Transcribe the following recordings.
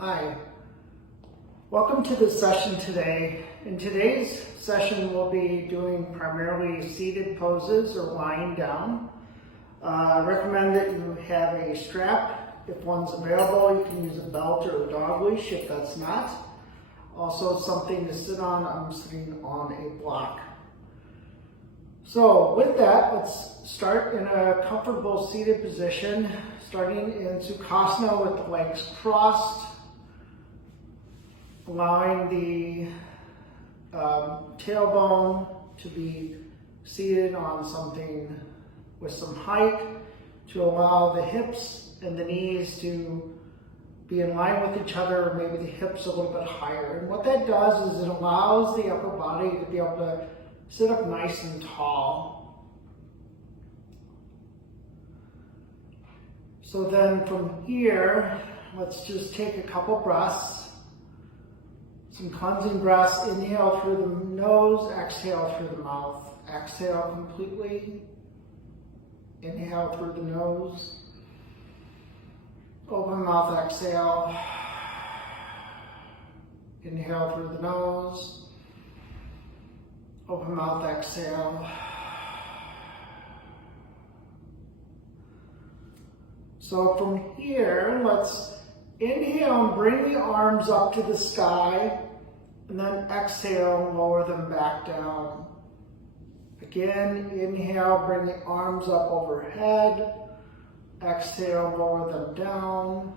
Hi, welcome to the session today. In today's session, we'll be doing primarily seated poses or lying down. I recommend that you have a strap. If one's available, you can use a belt or a dog leash if that's not. Also something to sit on. I'm sitting on a block. So with that, let's start in a comfortable seated position, starting in Sukhasana with the legs crossed, allowing the tailbone to be seated on something with some height to allow the hips and the knees to be in line with each other, maybe the hips a little bit higher. And what that does is it allows the upper body to be able to sit up nice and tall. So then from here, let's just take a couple breaths. Some cleansing breaths. Inhale through the nose, exhale through the mouth. Exhale completely. Inhale through the nose. Open mouth, exhale. Inhale through the nose. Open mouth, exhale. So from here, let's inhale and bring the arms up to the sky, and then exhale and lower them back down. Again, inhale, bring the arms up overhead. Exhale, lower them down.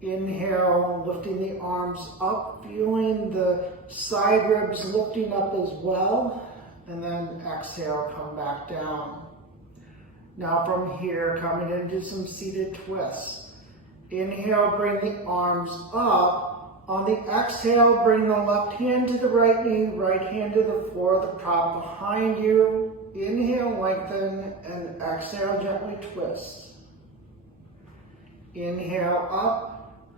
Inhale, lifting the arms up, feeling the side ribs lifting up as well. And then exhale, come back down. Now from here, coming into some seated twists. Inhale, bring the arms up. On the exhale, bring the left hand to the right knee, right hand to the floor, the prop behind you. Inhale, lengthen, and exhale, gently twist. Inhale, up.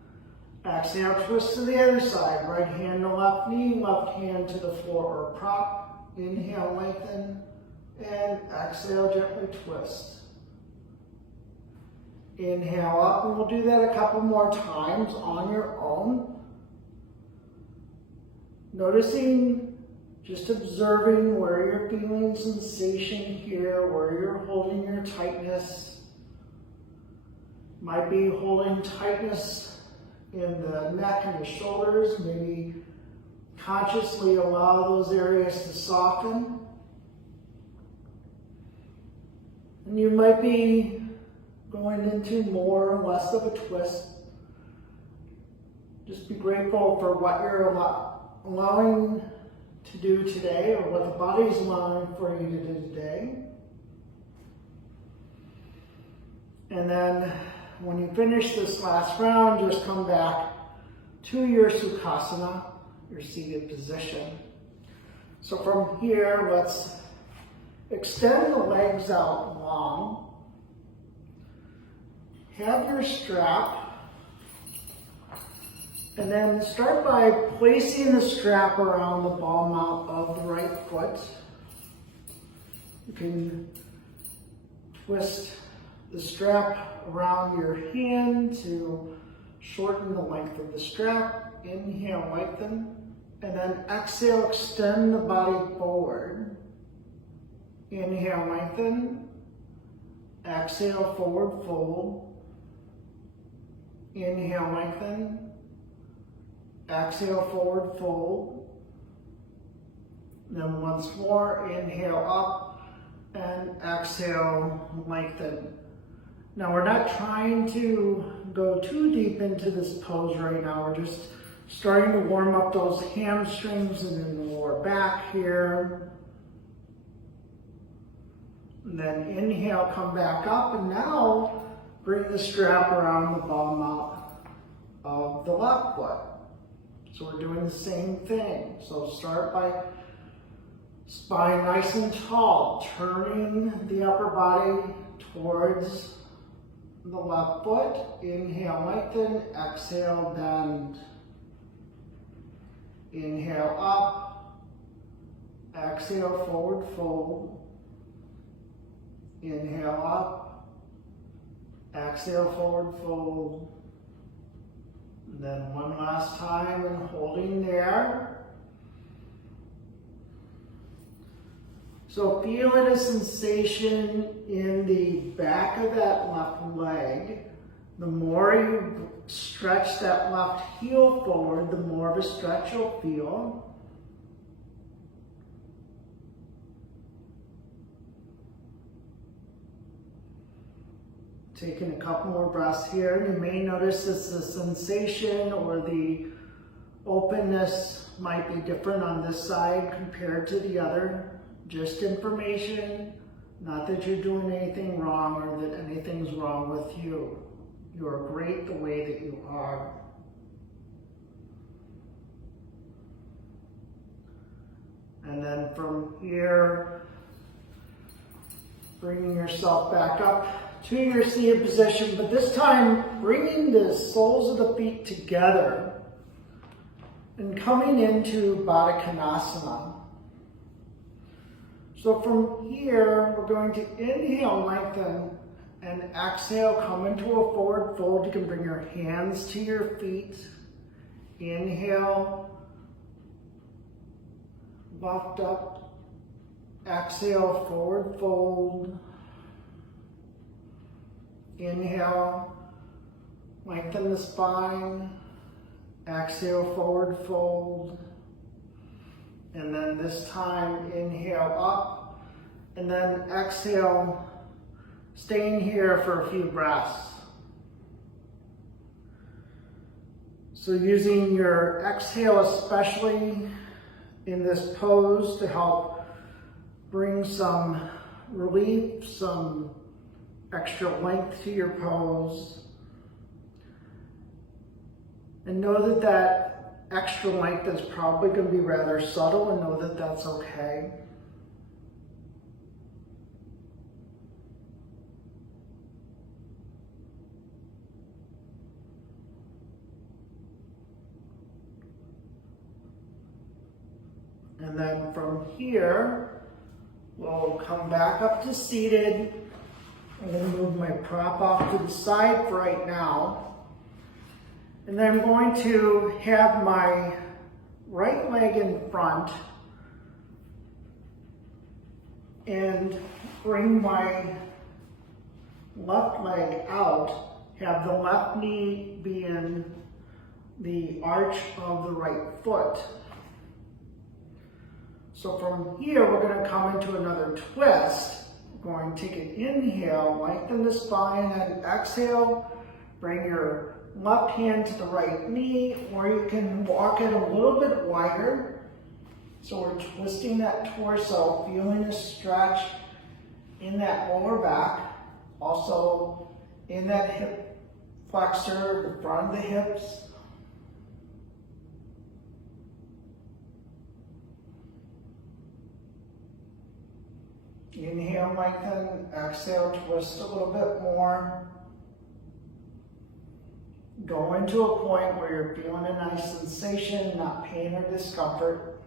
Exhale, twist to the other side. Right hand to left knee, left hand to the floor or prop. Inhale, lengthen, and exhale, gently twist. Inhale up, and we'll do that a couple more times on your own. Noticing, just observing where you're feeling sensation here, where you're holding your tightness. Might be holding tightness in the neck and the shoulders. Maybe consciously allow those areas to soften. And you might be going into more or less of a twist. Just be grateful for what you're allowing to do today, or what the body's allowing for you to do today. And then when you finish this last round, just come back to your Sukhasana, your seated position. So from here, let's extend the legs out long. Have your strap, and then start by placing the strap around the ball mount of the right foot. You can twist the strap around your hand to shorten the length of the strap. Inhale, lengthen, and then exhale, extend the body forward. Inhale, lengthen. Exhale, forward fold. Inhale, lengthen. Exhale, forward fold. Then once more, inhale up and exhale, lengthen. Now we're not trying to go too deep into this pose right now. We're just starting to warm up those hamstrings and then the lower back here. And then inhale, come back up, and now bring the strap around the ball mount of the left foot. So we're doing the same thing. So start by spine nice and tall, turning the upper body towards the left foot. Inhale, lengthen. Exhale, bend. Inhale, up. Exhale, forward fold. Inhale, up. Exhale, forward fold. And then one last time and holding there. So feeling a sensation in the back of that left leg. The more you stretch that left heel forward, the more of a stretch you'll feel. Taking a couple more breaths here. You may notice that the sensation or the openness might be different on this side compared to the other. Just information, not that you're doing anything wrong or that anything's wrong with you. You're great the way that you are. And then from here, bringing yourself back up to your seated position, but this time bringing the soles of the feet together and coming into Baddha Konasana. So from here, we're going to inhale, lengthen, and exhale, come into a forward fold. You can bring your hands to your feet. Inhale, lift up, exhale, forward fold. Inhale, lengthen the spine, exhale, forward fold. And then this time, inhale up, and then exhale, staying here for a few breaths. So using your exhale, especially in this pose, to help bring some relief, some extra length to your pose. And know that that extra length is probably going to be rather subtle, and know that that's okay. And then from here, we'll come back up to seated. I'm going to move my prop off to the side for right now. And then I'm going to have my right leg in front and bring my left leg out. Have the left knee be in the arch of the right foot. So from here, we're going to come into another twist. We're going to take an inhale, lengthen the spine, and exhale. Bring your left hand to the right knee, or you can walk it a little bit wider. So we're twisting that torso, feeling a stretch in that lower back, also in that hip flexor, the front of the hips. Inhale, lengthen, exhale, twist a little bit more. Go into a point where you're feeling a nice sensation, not pain or discomfort.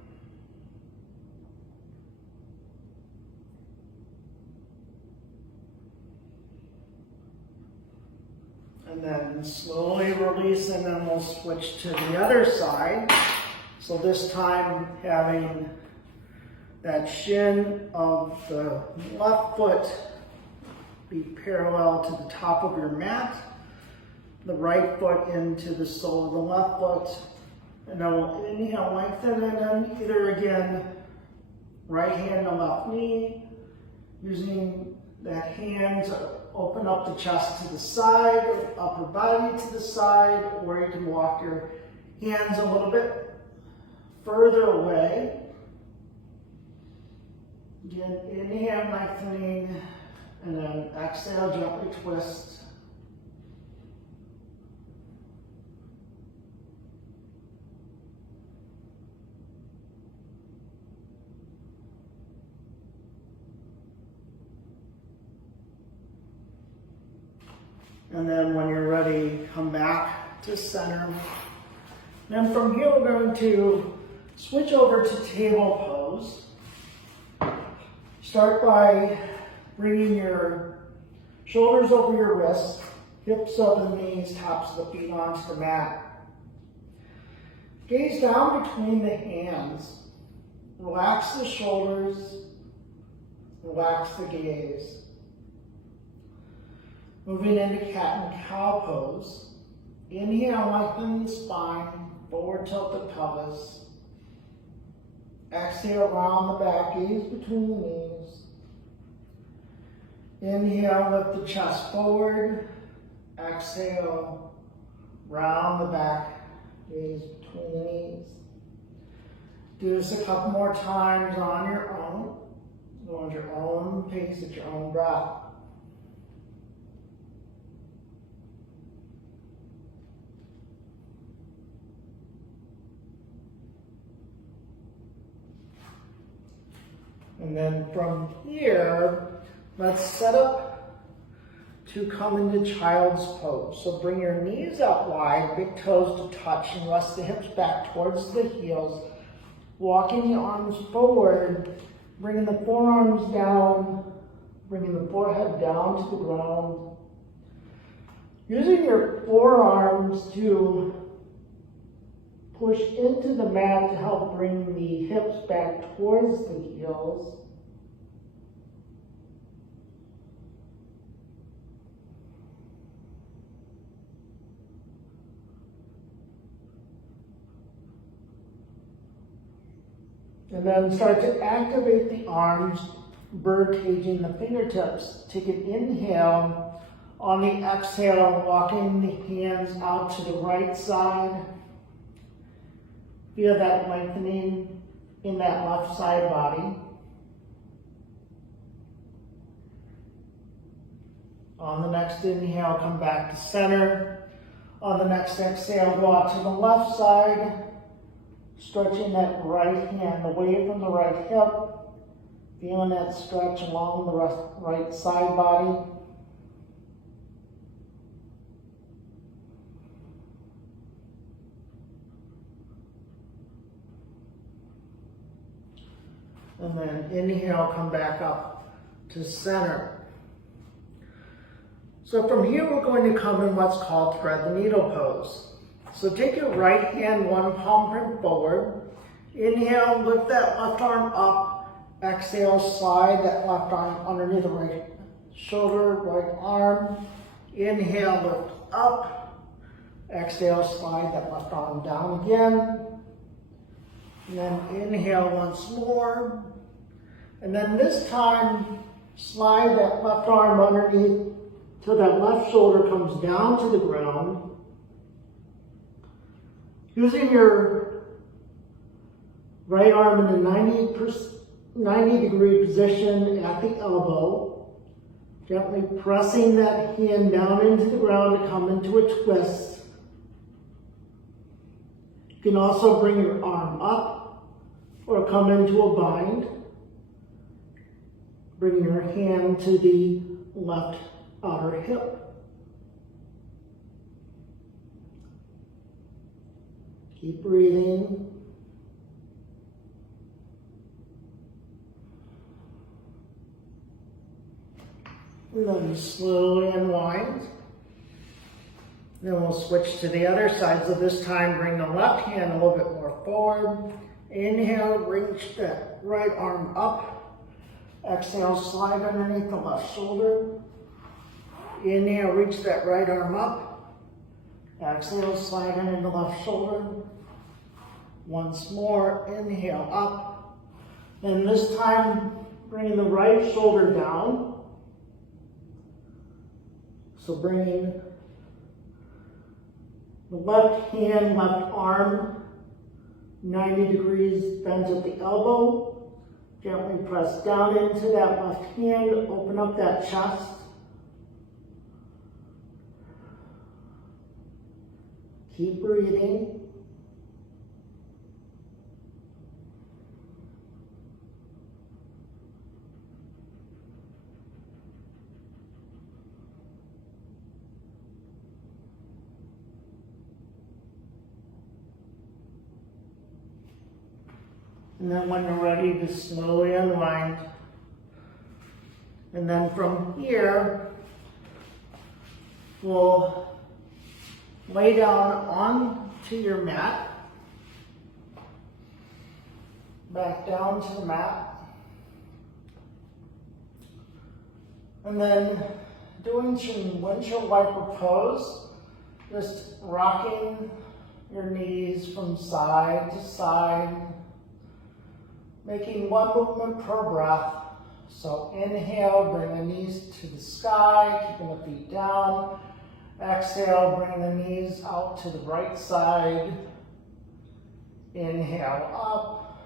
And then slowly release, and then we'll switch to the other side. So this time having that shin of the left foot be parallel to the top of your mat. The right foot into the sole of the left foot. And then we'll inhale, lengthen, and then either again, right hand to left knee, using that hand to open up the chest to the side, upper body to the side, or you can walk your hands a little bit further away. Again, inhale, lengthening, and then exhale, gently twist. And then when you're ready, come back to center. Then from here, we're going to switch over to table pose. Start by bringing your shoulders over your wrists, hips over the knees, tops of the feet onto the mat. Gaze down between the hands. Relax the shoulders. Relax the gaze. Moving into cat and cow pose. Inhale, lengthen the spine. Forward tilt the pelvis. Exhale, round the back, gaze between the knees. Inhale, lift the chest forward. Exhale, round the back, gaze between the knees. Do this a couple more times on your own. Go at your own pace, at your own breath. And then from here, let's set up to come into child's pose. So bring your knees up wide, big toes to touch, and rest the hips back towards the heels. Walking the arms forward, bringing the forearms down, bringing the forehead down to the ground. Using your forearms to push into the mat to help bring the hips back towards the heels. And then start to activate the arms, bird caging the fingertips. Take an inhale. On the exhale, walking the hands out to the right side. Feel that lengthening in that left side body. On the next inhale, come back to center. On the next exhale, go out to the left side, stretching that right hand away from the right hip. Feeling that stretch along the right side body. And then inhale, come back up to center. So from here, we're going to come in what's called thread the needle pose. So take your right hand, one palm print forward. Inhale, lift that left arm up. Exhale, slide that left arm underneath the right shoulder, right arm. Inhale, lift up. Exhale, slide that left arm down again. And then inhale once more. And then this time, slide that left arm underneath till that left shoulder comes down to the ground. Using your right arm in a 90-degree position at the elbow. Gently pressing that hand down into the ground to come into a twist. You can also bring your arm up or come into a bind. Bring your hand to the left outer hip. Keep breathing. And then slowly unwind. Then we'll switch to the other side. So this time, bring the left hand a little bit more forward. Inhale, reach that right arm up. Exhale, slide underneath the left shoulder. Inhale, reach that right arm up. Exhale, slide underneath the left shoulder. Once more, inhale up. And this time, bringing the right shoulder down. So bringing the left hand, left arm, 90 degrees bent at the elbow. Gently press down into that left hand, open up that chest. Keep breathing. And then when you're ready to slowly unwind. And then from here, we'll lay down onto your mat. back down to the mat. And then doing some windshield wiper pose, just rocking your knees from side to side, making one movement per breath. So inhale, bring the knees to the sky, keeping the feet down. Exhale, bring the knees out to the right side. Inhale up.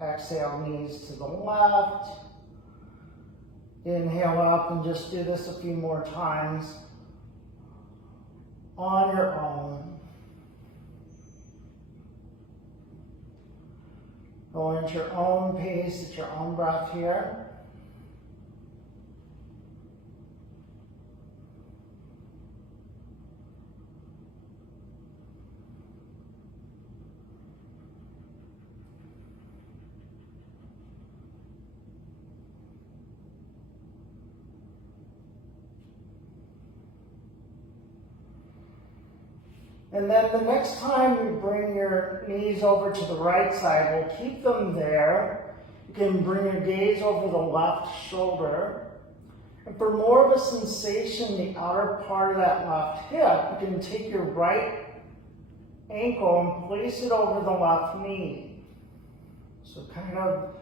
Exhale, knees to the left. Inhale up, and just do this a few more times on your own. Go at your own pace, at your own breath here. And then the next time you bring your knees over to the right side, we'll keep them there. You can bring your gaze over the left shoulder. And for more of a sensation, the outer part of that left hip, you can take your right ankle and place it over the left knee. So kind of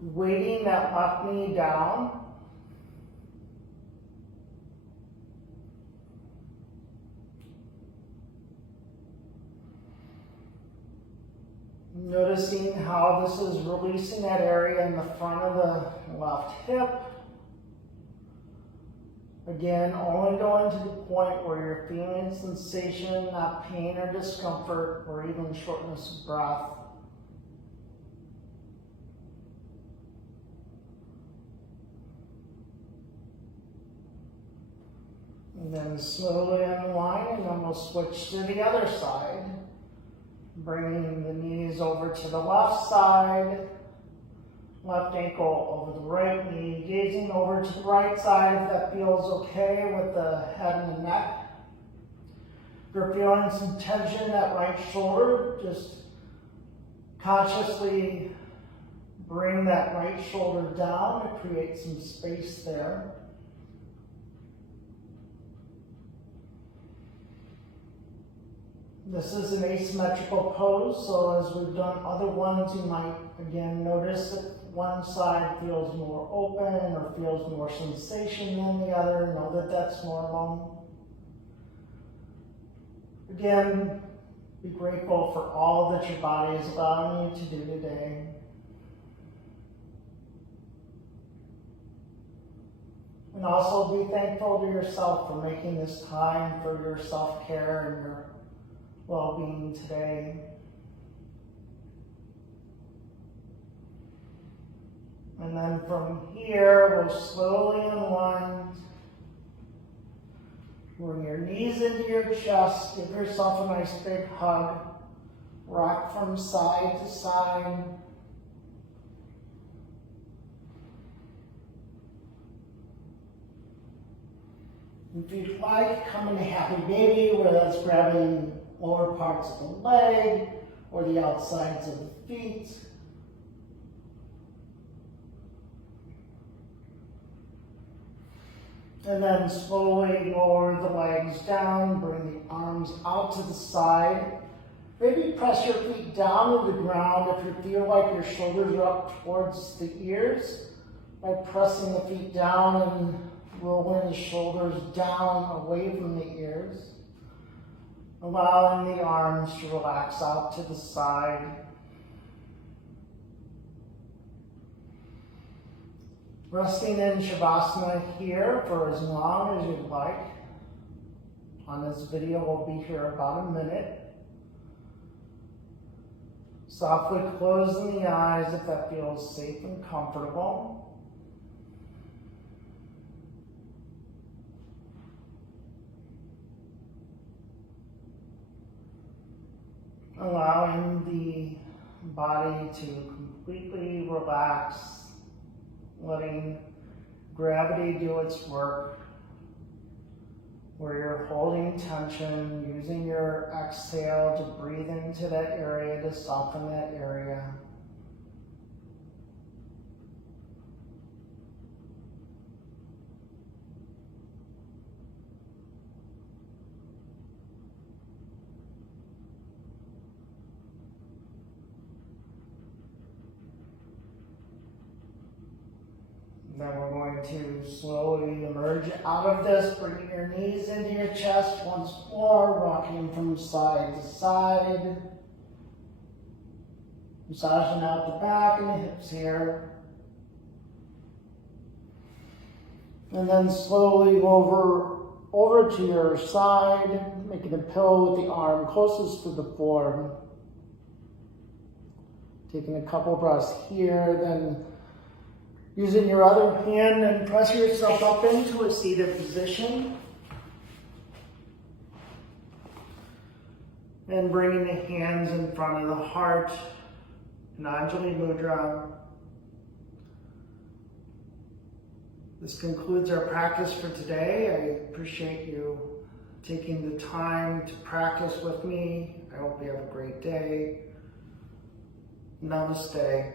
weighting that left knee down. Noticing how this is releasing that area in the front of the left hip. Again, only going to the point where you're feeling sensation, not pain or discomfort, or even shortness of breath. And then slowly unwind, and then we'll switch to the other side. Bringing the knees over to the left side, left ankle over the right knee, gazing over to the right side if that feels okay with the head and the neck. If you're feeling some tension in that right shoulder, just consciously bring that right shoulder down to create some space there. This is an asymmetrical pose, so as we've done other ones, you might again notice that one side feels more open or feels more sensation than the other. Know that that's normal. Again, be grateful for all that your body is allowing you to do today. And also be thankful to yourself for making this time for your self-care and your well-being today. And then from here, we'll slowly unwind. Bring your knees into your chest. Give yourself a nice big hug. Rock from side to side. If you'd like, come in a happy baby, where that's grabbing lower parts of the leg or the outsides of the feet. And then slowly lower the legs down, bring the arms out to the side. Maybe press your feet down to the ground if you feel like your shoulders are up towards the ears, by pressing the feet down and rolling the shoulders down away from the ears. Allowing the arms to relax out to the side. Resting in Shavasana here for as long as you'd like. On this video, we'll be here about a minute. Softly closing the eyes if that feels safe and comfortable. Allowing the body to completely relax, letting gravity do its work, where you're holding tension, using your exhale to breathe into that area, to soften that area. Then we're going to slowly emerge out of this, bringing your knees into your chest once more, rocking from side to side. Massaging out the back and the hips here. And then slowly over to your side, making a pillow with the arm closest to the floor. Taking a couple breaths here, then using your other hand and press yourself up into a seated position. And bringing the hands in front of the heart, in Anjali Mudra. This concludes our practice for today. I appreciate you taking the time to practice with me. I hope you have a great day. Namaste.